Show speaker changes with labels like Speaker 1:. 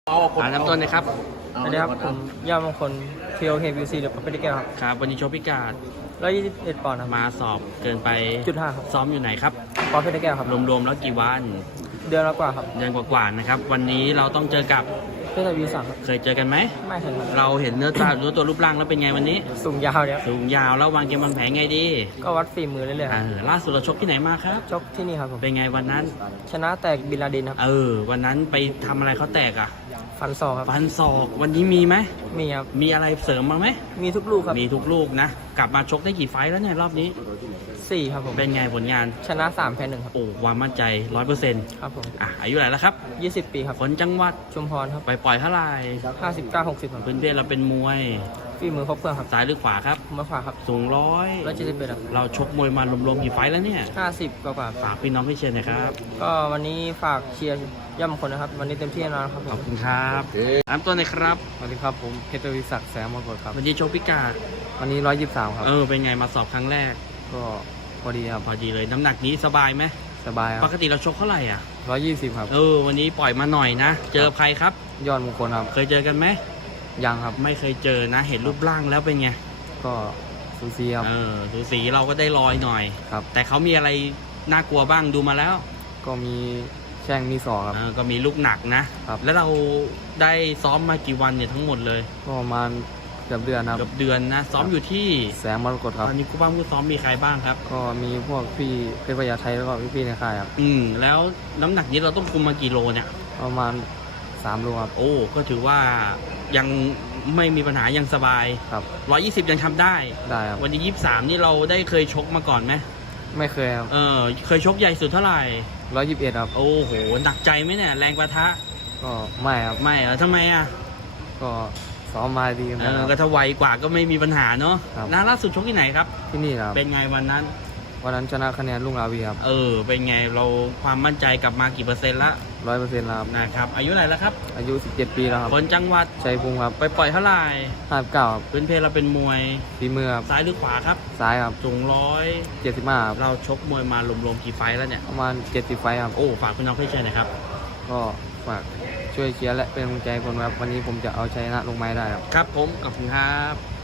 Speaker 1: น้ำต้นนะครับ
Speaker 2: สวัสดีครับผมย่ามงคล TOKBC หรือปาเปริเกลครับ
Speaker 1: ครับวันนี้โชว์พิการ
Speaker 2: 121 ปอนด์ครับ
Speaker 1: มาสอบเกินไป
Speaker 2: .5 ครับ
Speaker 1: ซ้อมอยู่ไหนครับ
Speaker 2: ปาเปริเกลครับ
Speaker 1: รวมๆแล้วกี่วัน
Speaker 2: เดือนละกว่าครับ
Speaker 1: เดือนกว่าๆนะครับ วันนี้เราต้องเจอกับ
Speaker 2: เพชรวีสังครับ
Speaker 1: เคยเจอกันไหม
Speaker 2: ไม่เคยครับ
Speaker 1: เราเห็นเนื้อตารู้ตัวรูปร่างแล้วเป็นไงวันนี้
Speaker 2: สูงยาวเนี่ย
Speaker 1: สูงยาวแล้ววางเกมวางแผนไงดี
Speaker 2: ก็วัดฝีมือเรื่อยๆครับ
Speaker 1: ล่าสุดเราชกที่ไหนมาครับ
Speaker 2: ชกที่นี่ครับผม
Speaker 1: เป็นไงวันนั้น
Speaker 2: ชนะแตกบินลาดินครับ
Speaker 1: วันนั้นไปทำอะไรเขาแตกอ่ะ
Speaker 2: ฟันศอกครับ
Speaker 1: ฟันศอกวันนี้มีไหม
Speaker 2: มีครับ
Speaker 1: มีอะไรเสริมมาไหม
Speaker 2: มีทุกลูกครับ
Speaker 1: มีทุกลูกนะ กลับมาชกได้กี่ไฟต์แล้วเนี่ยรอบนี้
Speaker 2: 4 ครับผม
Speaker 1: เป็นไงผลงาน
Speaker 2: ชนะ 3 แพ้ 1 ครับ
Speaker 1: โอ้ความมั่นใจ 100%
Speaker 2: ครับผม
Speaker 1: อายุเท่าไหร่แล้วครับ
Speaker 2: 20 ปีครับ
Speaker 1: คนจังหวัด
Speaker 2: ชุมพรครับ
Speaker 1: ไปปล่อยเท่าไหร่
Speaker 2: 59-60ครับ
Speaker 1: พื้นเพเราเป็นมวย
Speaker 2: ฝีมือครบเครื่องครับ
Speaker 1: ซ้ายหรือขวาครับ
Speaker 2: มือขวาครับ
Speaker 1: สูงร้อย
Speaker 2: 171ครับ
Speaker 1: เราชกมวยมารวมๆกี่ไฟต์แล้วเนี่ย
Speaker 2: 50 กว่าๆ
Speaker 1: ฝากพี่น้องพี่เชียร์หนะครับ
Speaker 2: ก็วันนี้ฝากเชียร์ย่ามงคลนะครับ วันนี้เต็มที่แน่นอนครับผ
Speaker 1: ขอบ
Speaker 2: ม
Speaker 1: คุณครับตามตัวหน่อยครับ
Speaker 2: สวัสดีครับผมเพชรวิศักดิ์แสงมงคลครับ
Speaker 1: วันนี้โชคพิการ
Speaker 2: วันนี้123ครับ
Speaker 1: เป็นไงมาสอบครั้งแรก
Speaker 2: ก็พอดีครับ
Speaker 1: พอดีเลยน้ำหนักนี้สบายไหม
Speaker 2: สบายค
Speaker 1: ป
Speaker 2: รับ
Speaker 1: กติเราชกเท่าไหร่อ่ะ
Speaker 2: 120ครับ
Speaker 1: วันนี้ปล่อยมาหน่อยนะ เจอใครครับ
Speaker 2: ยอดมงคลครับ
Speaker 1: เคยเจอกันไหม
Speaker 2: ยังครับ
Speaker 1: ไม่เคยเจอนะ เห็นรูปร่างแล้วเป็นไง
Speaker 2: ก็ซูซีครับ
Speaker 1: สูสีเราก็ได้ลอยหน่อย
Speaker 2: ครับ
Speaker 1: แต่เขามีอะไรน่ากลัวบ้างดูมาแล้ว
Speaker 2: ก็มีแช่งมีศอกครับ
Speaker 1: ก็มีลูกหนักนะ
Speaker 2: ครับ
Speaker 1: แล้วเราได้ซ้อมมากี่วันเนี่ยทั้งหมดเลย
Speaker 2: ก็ประมาณเกือบเดือนครับ
Speaker 1: เกือบเดือนนะ ซ้อมอยู่ที่
Speaker 2: แสงมรกตครับ
Speaker 1: ตอนนี้คู่บ้านคู่ซ้อมมีใครบ้างครับ
Speaker 2: ก็มีพวกพี่เพชรพญาไทแล้วก็พี่ๆในค่ายครับ
Speaker 1: แล้วน้ำหนักนี้เราต้องคุมมากี่โลเนี่ย
Speaker 2: ประมาณ3 โลครับ
Speaker 1: โอ้ ก็ถือว่ายังไม่มีปัญหายังสบาย
Speaker 2: ครับ
Speaker 1: 120ยังทำได้
Speaker 2: ได้ครับ
Speaker 1: วันที่23นี่เราได้เคยชกมาก่อนไหม
Speaker 2: ไม่เคยครับ
Speaker 1: เคยชกใหญ่สุดเท่าไหร่
Speaker 2: 121ครับ
Speaker 1: โอ้โห หนักใจไหมเนี่ยแรงประทะ
Speaker 2: ก็ไม่ครับ
Speaker 1: ไม่เหรอทำไมอ่ะ
Speaker 2: ก็ซ้อมมาดีเหมือนกันค
Speaker 1: ก็
Speaker 2: รับ
Speaker 1: ถ้าไวกว่าก็ไม่มีปัญหาเนาะ
Speaker 2: ครับ
Speaker 1: นะล่าสุดชกที่ไหนครับ
Speaker 2: ที่นี่ครับ
Speaker 1: เป็นไงวันนั้น
Speaker 2: วันนั้นชนะคะแนนลุงราวีครับ
Speaker 1: เป็นไงเราความมั่นใจกลับมากี่เปอร์เซ็นต์ละ
Speaker 2: 100%แล้วครับ
Speaker 1: นะครับ อายุเท่าไหร่แล้วครับ
Speaker 2: อายุ17 ปีแล้วครับ
Speaker 1: คนจังหวัด
Speaker 2: ชัยภูมิครับ
Speaker 1: ไปปล่อยเท่าไหร่
Speaker 2: 59ครับ
Speaker 1: พื้นเพเราเป็นมวย
Speaker 2: ฝีมือครับ
Speaker 1: ซ้ายหรือขวาครับ
Speaker 2: ซ้ายครับ
Speaker 1: สูงร้อย
Speaker 2: 75ครับ
Speaker 1: เราชกมวยมารวมๆกี่ไฟต์แล้วเนี่ย
Speaker 2: ประมาณ70 ไฟท์ครับ
Speaker 1: ฝากพี่น้องเพื่อนเชียร์หนะครับ
Speaker 2: ก็ฝากช่วยเชียร์และเป็นกำลังใจให้ผมครับ วันนี้ผมจะเอาชัยชนะลงไม้ได้ครับ
Speaker 1: ครับผมขอบคุณครับ